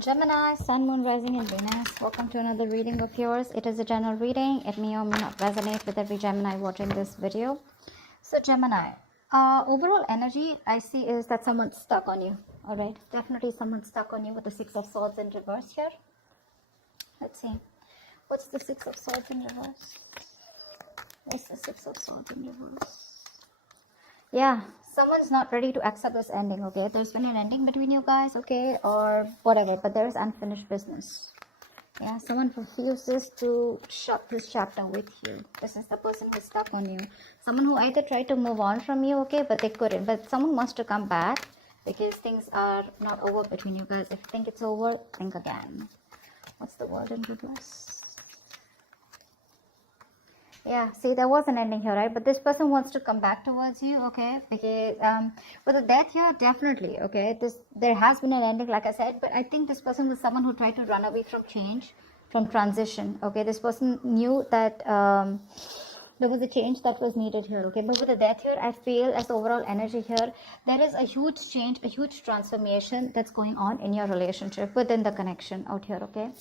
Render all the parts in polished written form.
Gemini, Sun, Moon, Rising, and Venus. Welcome to another reading of yours. It is a general reading. It may or may not resonate with every Gemini watching this video. So, Gemini, overall energy I see is that someone's stuck on you. All right, definitely someone's stuck on you with the Six of Swords in reverse here. Let's see. What's the Six of Swords in reverse? What's the Six of Swords in reverse? Yeah, someone's not ready to accept this ending, okay? There's been an ending between you guys, okay? Or whatever, but there is unfinished business. Yeah, someone refuses to shut this chapter with you. This is the person who's stuck on you. Someone who either tried to move on from you, okay, but they couldn't. But someone wants to come back because things are not over between you guys. If you think it's over, think again. What's the word in reverse? Yeah, see, there was an ending here, right? But this person wants to come back towards you, okay? Because with the death here, definitely, okay? There has been an ending, like I said, but I think this person was someone who tried to run away from change, from transition, okay? This person knew that there was a change that was needed here, okay? But with the death here, I feel as the overall energy here, there is a huge change, a huge transformation that's going on in your relationship within the connection out here, okay?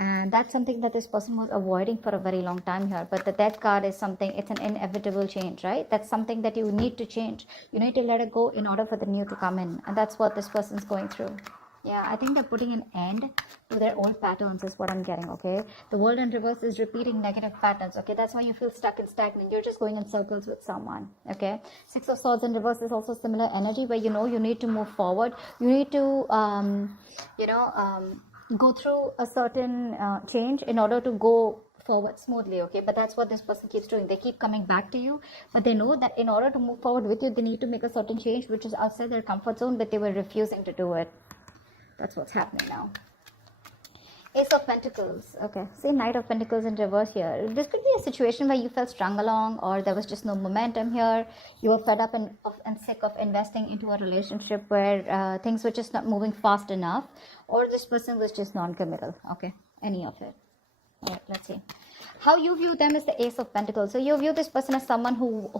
And that's something that this person was avoiding for a very long time here. But the death card is something, it's an inevitable change, right? That's something that you need to change. You need to let it go in order for the new to come in. And that's what this person's going through. Yeah, I think they're putting an end to their old patterns is what I'm getting, okay? The world in reverse is repeating negative patterns, okay? That's why you feel stuck and stagnant. You're just going in circles with someone, okay? Six of Swords in reverse is also similar energy where you know you need to move forward. You need to, go through a certain change in order to go forward smoothly, okay? But that's what this person keeps doing. They keep coming back to you, but they know that in order to move forward with you, they need to make a certain change which is outside their comfort zone, but they were refusing to do it. That's what's happening now. Ace of Pentacles. Okay, see, Knight of Pentacles in reverse here. This could be a situation where you felt strung along, or there was just no momentum here. You were fed up and sick of investing into a relationship where things were just not moving fast enough, or this person was just non-committal. Okay, any of it. All right, let's see. How you view them is the Ace of Pentacles. So you view this person as someone who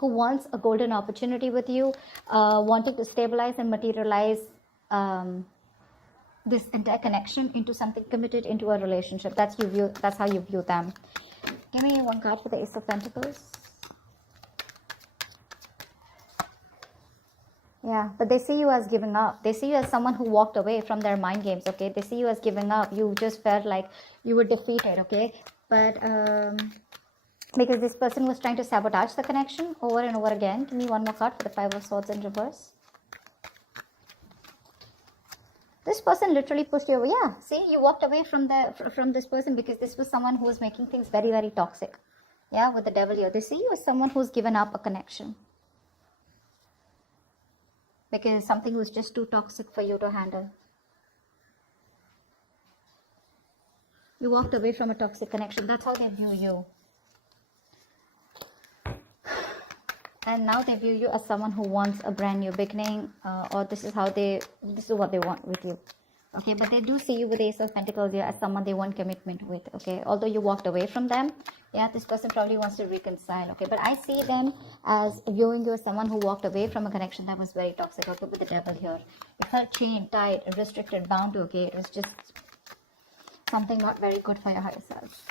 wants a golden opportunity with you, wanting to stabilize and materialize this entire connection into something committed, into a relationship. That's how you view them. Give me one card for the Ace of Pentacles. Yeah, but they see you as giving up. They see you as someone who walked away from their mind games, okay? They see you as giving up. You just felt like you were defeated, okay? But because this person was trying to sabotage the connection over and over again. Give me one more card for the Five of Swords in reverse. This person literally pushed you away. Yeah, see, you walked away from this person because this was someone who was making things very, very toxic. Yeah, with the Devil here. They see you as someone who's given up a connection because something was just too toxic for you to handle. You walked away from a toxic connection. That's how they view you. And now they view you as someone who wants a brand new beginning, or this is what they want with you. Okay, but they do see you with Ace of Pentacles here as someone they want commitment with, okay? Although you walked away from them, yeah, this person probably wants to reconcile, okay? But I see them as viewing you as someone who walked away from a connection that was very toxic, okay? With the Devil here. It felt chained, tied, restricted, bound to, okay? It was just something not very good for your higher self.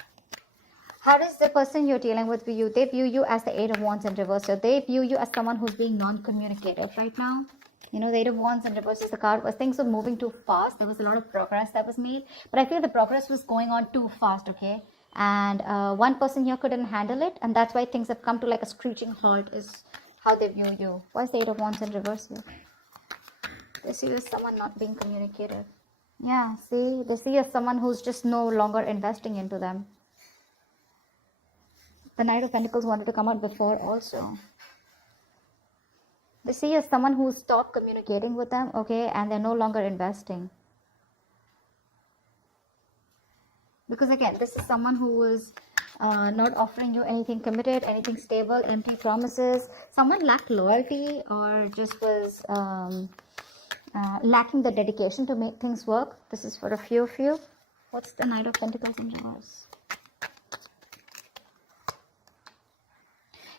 How does the person you're dealing with view you? They view you as the Eight of Wands in reverse. So they view you as someone who's being non-communicative right now. You know, the Eight of Wands in reverse is the card where things were moving too fast. There was a lot of progress that was made. But I feel the progress was going on too fast, okay? And one person here couldn't handle it. And that's why things have come to like a screeching halt is how they view you. Why is the Eight of Wands in reverse here? They see you as someone not being communicative. Yeah, see? They see you as someone who's just no longer investing into them. The Knight of Pentacles wanted to come out before also. They see you as someone who stopped communicating with them, okay, and they're no longer investing. Because again, this is someone who is not offering you anything committed, anything stable, empty promises. Someone lacked loyalty or just was lacking the dedication to make things work. This is for a few of you. What's the Knight of Pentacles in reverse?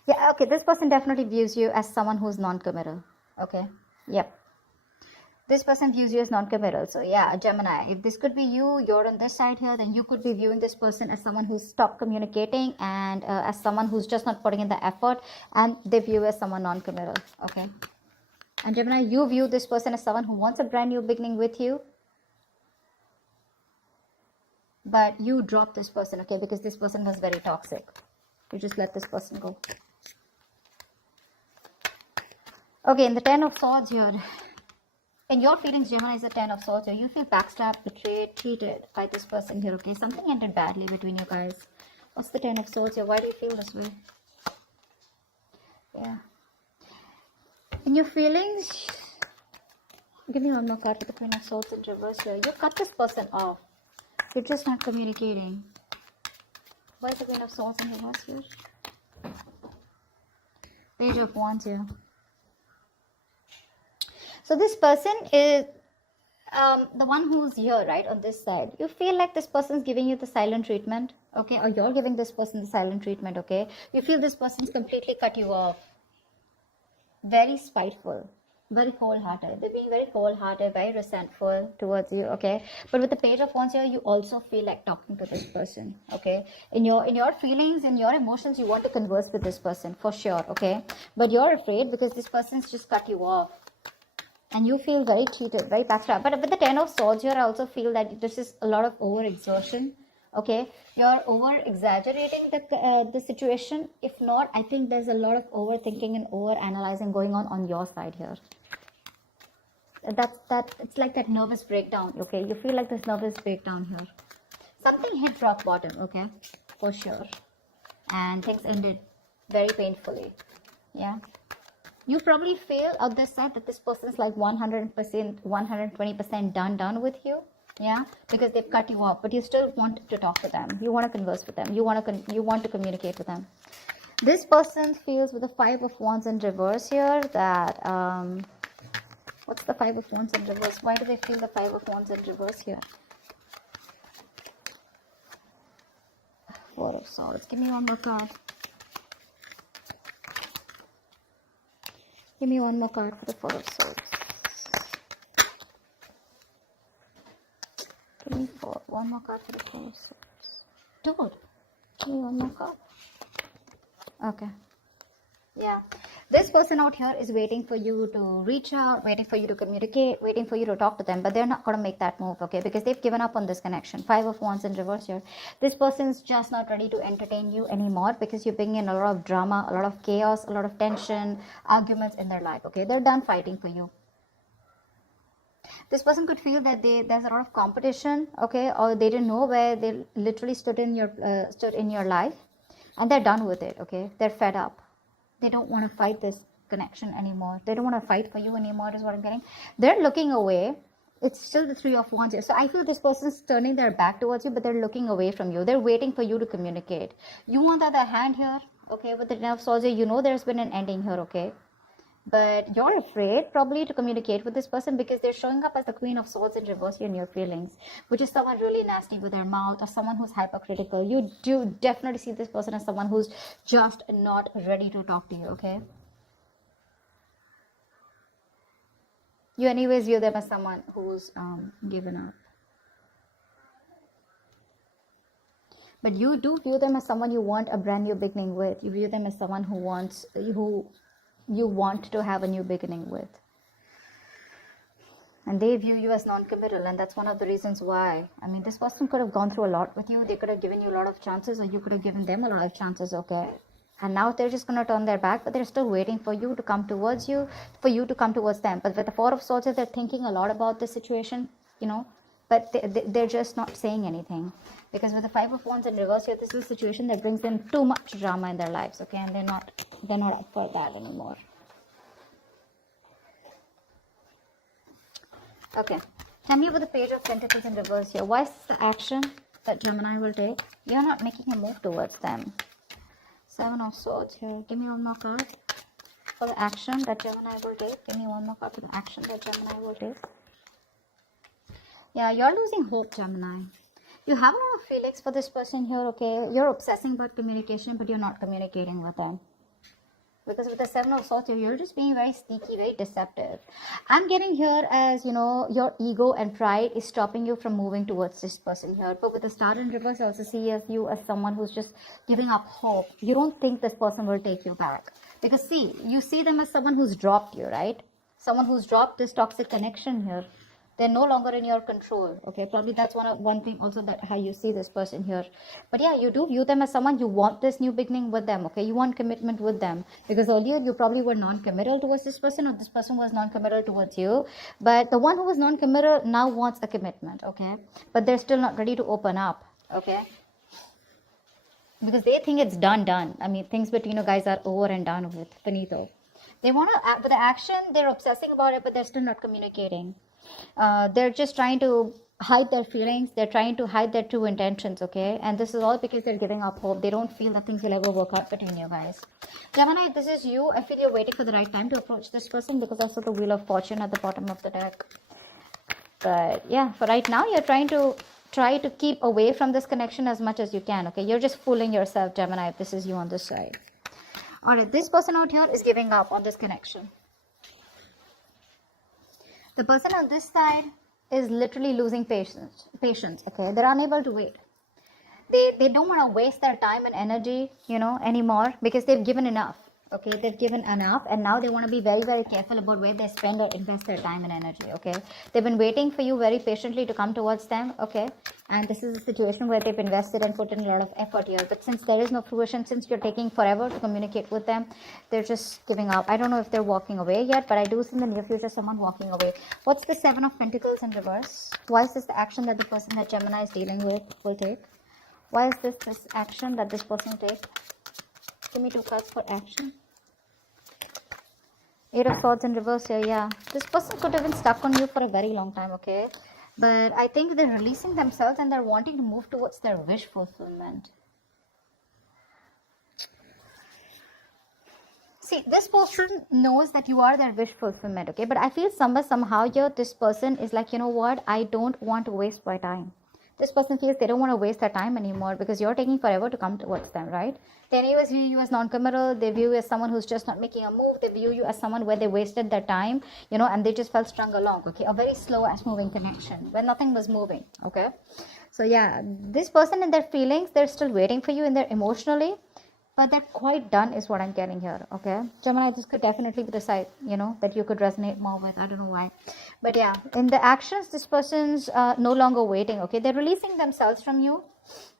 Yeah, okay, this person definitely views you as someone who's non-committal. Okay, yep. This person views you as non-committal. So yeah, Gemini, if this could be you, you're on this side here, then you could be viewing this person as someone who's stopped communicating and as someone who's just not putting in the effort, and they view you as someone non-committal. Okay. And Gemini, you view this person as someone who wants a brand new beginning with you, but you drop this person, okay, because this person was very toxic. You just let this person go. Okay, in the 10 of Swords here, in your feelings, Gemini, is the 10 of Swords here. You feel backstabbed, betrayed, cheated by this person here, okay? Something ended badly between you guys. What's the 10 of Swords here? Why do you feel this way? Yeah. In your feelings, give me one more card for the Queen of Swords in reverse here. You cut this person off. You're just not communicating. Why is the Queen of Swords in reverse here? Page of Wands here. So this person is the one who's here, right, on this side. You feel like this person's giving you the silent treatment, okay, or you're giving this person the silent treatment, okay. You feel this person's completely cut you off. Very spiteful, very cold-hearted. They're being very cold-hearted, very resentful towards you, okay. But with the Page of Wands here, you also feel like talking to this person, okay. In your feelings, in your emotions, you want to converse with this person for sure, okay. But you're afraid because this person's just cut you off. And you feel very cheated, very backstabbed. But with the 10 of Swords here, I also feel that this is a lot of overexertion. Okay, you're over-exaggerating the situation. If not, I think there's a lot of overthinking and over-analyzing going on your side here. It's like that nervous breakdown. Okay, you feel like this nervous breakdown here. Something hit rock bottom. Okay, for sure, and things ended very painfully. Yeah. You probably feel on this side that this person's like 100%, 120% done with you. Yeah, because they've cut you off, but you still want to talk to them. You want to converse with them. You want to communicate with them. This person feels with the 5 of Wands in reverse here that what's the 5 of Wands in reverse? Why do they feel the 5 of Wands in reverse here? 4 of Swords. Give me one more card. Give me one more card for the 4 of Swords. Give me one more card for the 4 of Swords. Dude, give me one more card. Okay. Yeah. This person out here is waiting for you to reach out, waiting for you to communicate, waiting for you to talk to them, but they're not going to make that move, okay, because they've given up on this connection. 5 of Wands in reverse here. This person's just not ready to entertain you anymore because you bring in a lot of drama, a lot of chaos, a lot of tension, arguments in their life, okay. They're done fighting for you. This person could feel that there's a lot of competition, okay, or they didn't know where they literally stood in your life, and they're done with it, okay. They're fed up. They don't want to fight this connection anymore. They don't want to fight for you anymore, is what I'm getting. They're looking away. It's still the 3 of Wands here. So I feel this person's turning their back towards you, but they're looking away from you. They're waiting for you to communicate. You, on the other hand here, okay, with the 10 of Swords here, you know there's been an ending here, okay. But you're afraid probably to communicate with this person because they're showing up as the Queen of Swords in reverse in your feelings, which is someone really nasty with their mouth or someone who's hypercritical. You do definitely see this person as someone who's just not ready to talk to you, okay? You anyways view them as someone who's given up. But you do view them as someone you want a brand new beginning with. You view them as someone who you want to have a new beginning with. And they view you as non-committal, and that's one of the reasons why. I mean, this person could have gone through a lot with you. They could have given you a lot of chances, or you could have given them a lot of chances, okay? And now they're just going to turn their back, but they're still waiting for you to come towards you, for you to come towards them. But with the 4 of Swords, they're thinking a lot about this situation, you know, but they're just not saying anything. Because with the 5 of Wands in reverse here, this is a situation that brings them too much drama in their lives, okay? And they're not up for that anymore. Okay, tell me about the Page of Pentacles in reverse here. Why is this the action that Gemini will take? You're not making a move towards them. 7 of Swords here. Give me one more card for the action that Gemini will take. Give me one more card for the action that Gemini will take. Yeah, you're losing hope, Gemini. You have a lot of feelings for this person here, okay? You're obsessing about communication, but you're not communicating with them. because with the Seven of Swords, you're just being very sneaky, very deceptive. I'm getting here as, you know, your ego and pride is stopping you from moving towards this person here. But with the Star in reverse, I also see you as someone who's just giving up hope. You don't think this person will take you back. Because see, you see them as someone who's dropped you, right? Someone who's dropped this toxic connection here. They're no longer in your control. Okay, probably that's one thing also, that how you see this person here. But yeah, you do view them as someone, you want this new beginning with them. Okay, you want commitment with them, because earlier you probably were non-committal towards this person, or this person was non-committal towards you. But the one who was non-committal now wants a commitment. Okay, but they're still not ready to open up. Okay, because they think it's done. I mean, things between you guys are over and done with, finito. They want to act with the action, they're obsessing about it, but they're still not communicating. They're just trying to hide their feelings. They're trying to hide their true intentions. Okay, and this is all because they're giving up hope. They don't feel that things will ever work out between you guys. Gemini, this is you. I feel you're waiting for the right time to approach this person, because I saw the Wheel of Fortune at the bottom of the deck. But yeah, for right now, you're trying to keep away from this connection as much as you can. Okay, you're just fooling yourself, Gemini, if this is you on this side. Alright, this person out here is giving up on this connection. The person on this side is literally losing patience. Okay, they're unable to wait. They don't want to waste their time and energy, you know, anymore, because they've given enough. Okay, they've given enough, and now they want to be very, very careful about where they spend or invest their time and energy. Okay, they've been waiting for you very patiently to come towards them. Okay, and this is a situation where they've invested and put in a lot of effort here, but since there is no fruition, since you're taking forever to communicate with them, they're just giving up. I don't know if they're walking away yet, but I do see in the near future someone walking away. What's the Seven of Pentacles in reverse? Why is this the action that the person that Gemini is dealing with will take? Why is this action that this person will take? Give me 2 cards for action. 8 of Swords in reverse here, yeah. This person could have been stuck on you for a very long time, okay? But I think they're releasing themselves and they're wanting to move towards their wish fulfillment. See, this person knows that you are their wish fulfillment, okay? But I feel somehow here, this person is like, you know what? I don't want to waste my time. This person feels they don't want to waste their time anymore, because you're taking forever to come towards them, right? They anyways view you as non-committal. They view you as someone who's just not making a move. They view you as someone where they wasted their time, you know, and they just felt strung along, okay? A very slow ass moving connection where nothing was moving, okay? So yeah, this person and their feelings, they're still waiting for you in their emotionally, but they're quite done is what I'm getting here, okay? Gemini, this could definitely be the side, you know, that you could resonate more with. I don't know why. But yeah, in the actions, this person's no longer waiting, okay? They're releasing themselves from you,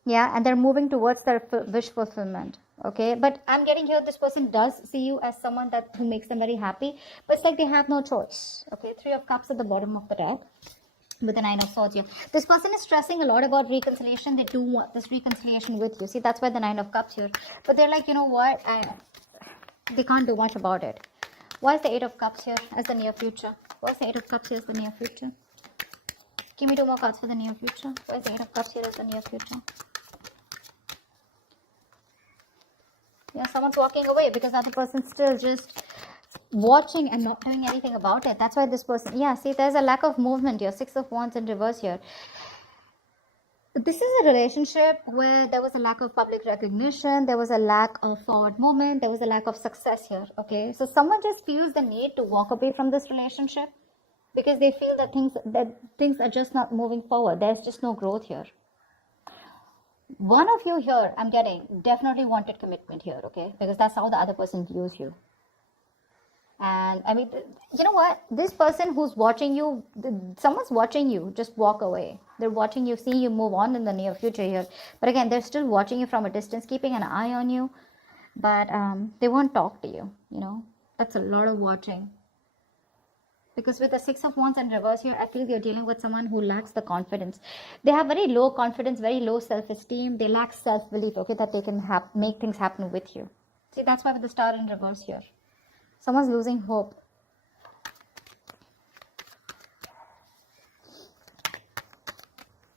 yeah, and they're moving towards their wish fulfillment, okay? But I'm getting here, this person does see you as someone who makes them very happy, but it's like they have no choice, okay? 3 of Cups at the bottom of the deck, with the 9 of Swords here. This person is stressing a lot about reconciliation. They do want this reconciliation with you. See, that's why the 9 of Cups here. But they're like, you know what? They can't do much about it. Why is the 8 of Cups here as the near future? Why is the 8 of Cups here as the near future? Give me 2 more cards for the near future. Why is the 8 of Cups here as the near future? Yeah, someone's walking away because the other person's still just watching and not doing anything about it. That's why this person, yeah, see, there's a lack of movement here. 6 of Wands in reverse here. This is a relationship where there was a lack of public recognition, there was a lack of forward movement, there was a lack of success here, okay? So someone just feels the need to walk away from this relationship because they feel that things are just not moving forward. There's just no growth here. One of you here, I'm getting, definitely wanted commitment here, okay? Because that's how the other person views you. And I mean, you know what? This person who's watching you, someone's watching you, just walk away. They're watching you, seeing you move on in the near future here. But again, they're still watching you from a distance, keeping an eye on you. But they won't talk to you, you know. That's a lot of watching. Because with the 6 of Wands in reverse here, I feel you're dealing with someone who lacks the confidence. They have very low confidence, very low self-esteem. They lack self-belief, okay, that they can make things happen with you. See, that's why with the Star in reverse here. Someone's losing hope.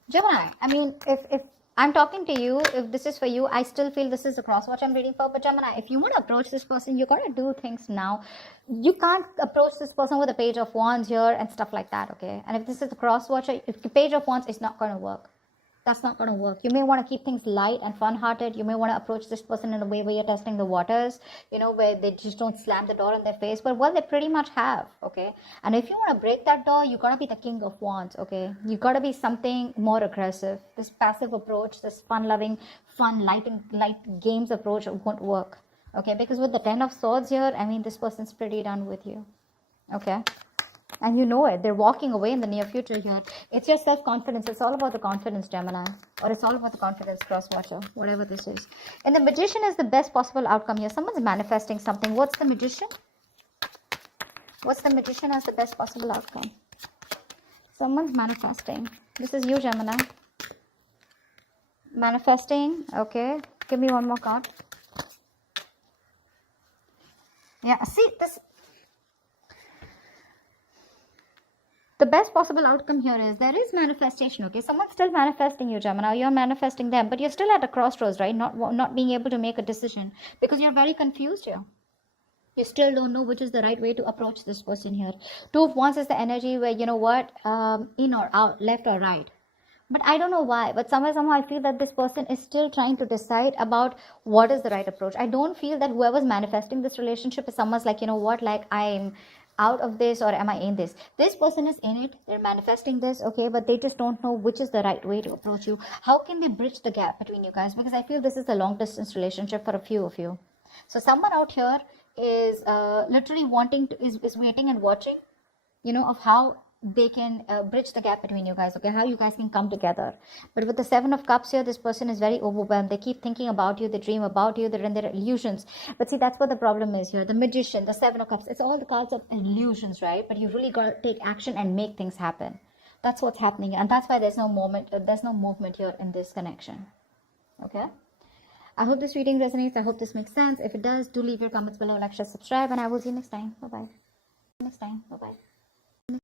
Gemini, I mean, if I'm talking to you, if this is for you, I still feel this is the cross watch I'm reading for. But Gemini, if you want to approach this person, you got to do things now. You can't approach this person with a Page of Wands here and stuff like that, okay? And if this is the cross watch, if the Page of Wands is not going to work. That's not going to work. You may want to keep things light and fun-hearted. You may want to approach this person in a way where you're testing the waters, where they just don't slam the door in their face. But well, they pretty much have, okay? And if you want to break that door, you got to be the king of wands, okay? You got to be something more aggressive. This passive approach, this fun-loving, light games approach won't work, okay? Because with the 10 of swords here, I mean, this person's pretty done with you, okay? And you know it. They're walking away in the near future here. It's your self-confidence. It's all about the confidence, Gemini. Or it's all about the confidence, cross-watcher. Whatever this is. And the magician is the best possible outcome here. Someone's manifesting something. What's the magician? What's the magician as the best possible outcome? Someone's manifesting. This is you, Gemini. Manifesting. Okay. Give me one more card. Yeah. See, this... The best possible outcome here is there is manifestation, okay? Someone's still manifesting you, Gemini. You're manifesting them, but you're still at a crossroads, right? Not being able to make a decision because you're very confused here. You still don't know which is the right way to approach this person here. Two of Wands is the energy where, you know what, in or out, left or right. But I don't know why, but somehow I feel that this person is still trying to decide about what is the right approach. I don't feel that whoever's manifesting this relationship is someone's like, you know what, like I'm out of this or am I in this? This person is in it. They're manifesting this, okay, but they just don't know which is the right way to approach you. How can they bridge the gap between you guys? Because I feel this is a long distance relationship for a few of you. So someone out here is literally wanting to, is waiting and watching, of how they can bridge the gap between you guys, okay, how you guys can come together. But with the 7 of Cups here, this person is very overwhelmed. They keep thinking about you, they dream about you, they're in their illusions. But see, that's what the problem is here. The Magician, the 7 of Cups, it's all the cards of illusions, right? But you really got to take action and make things happen. That's what's happening, and that's why there's no movement here in this connection, okay? I hope this reading resonates. I hope this makes sense. If it does, do leave your comments below, like, share, subscribe, and I will see you next time. Bye-bye.